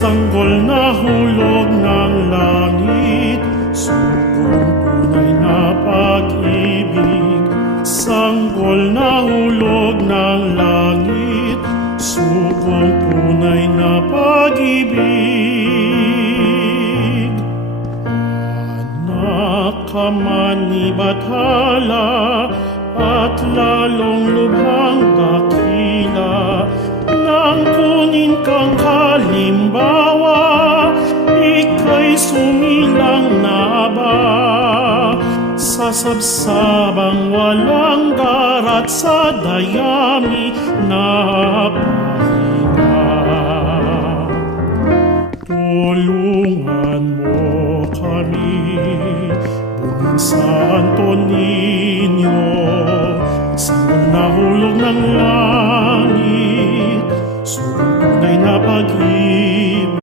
Sanggol na hulog ng langit, sugong tunay na pag-ibig. Sanggol na hulog ng langit, sugong tunay na pag-ibig. Anak ka man ni Bathala, at lalong lubhang dakila, nang kunin kang halimbawa, ika'y sumilang na ba? Sa sabsabang walang darat, sa dayami na pahinga. Tulungan mo kami, Bungin Santo Niño, sanggol na hulog ng langit, sugong tunay na pag-ibig.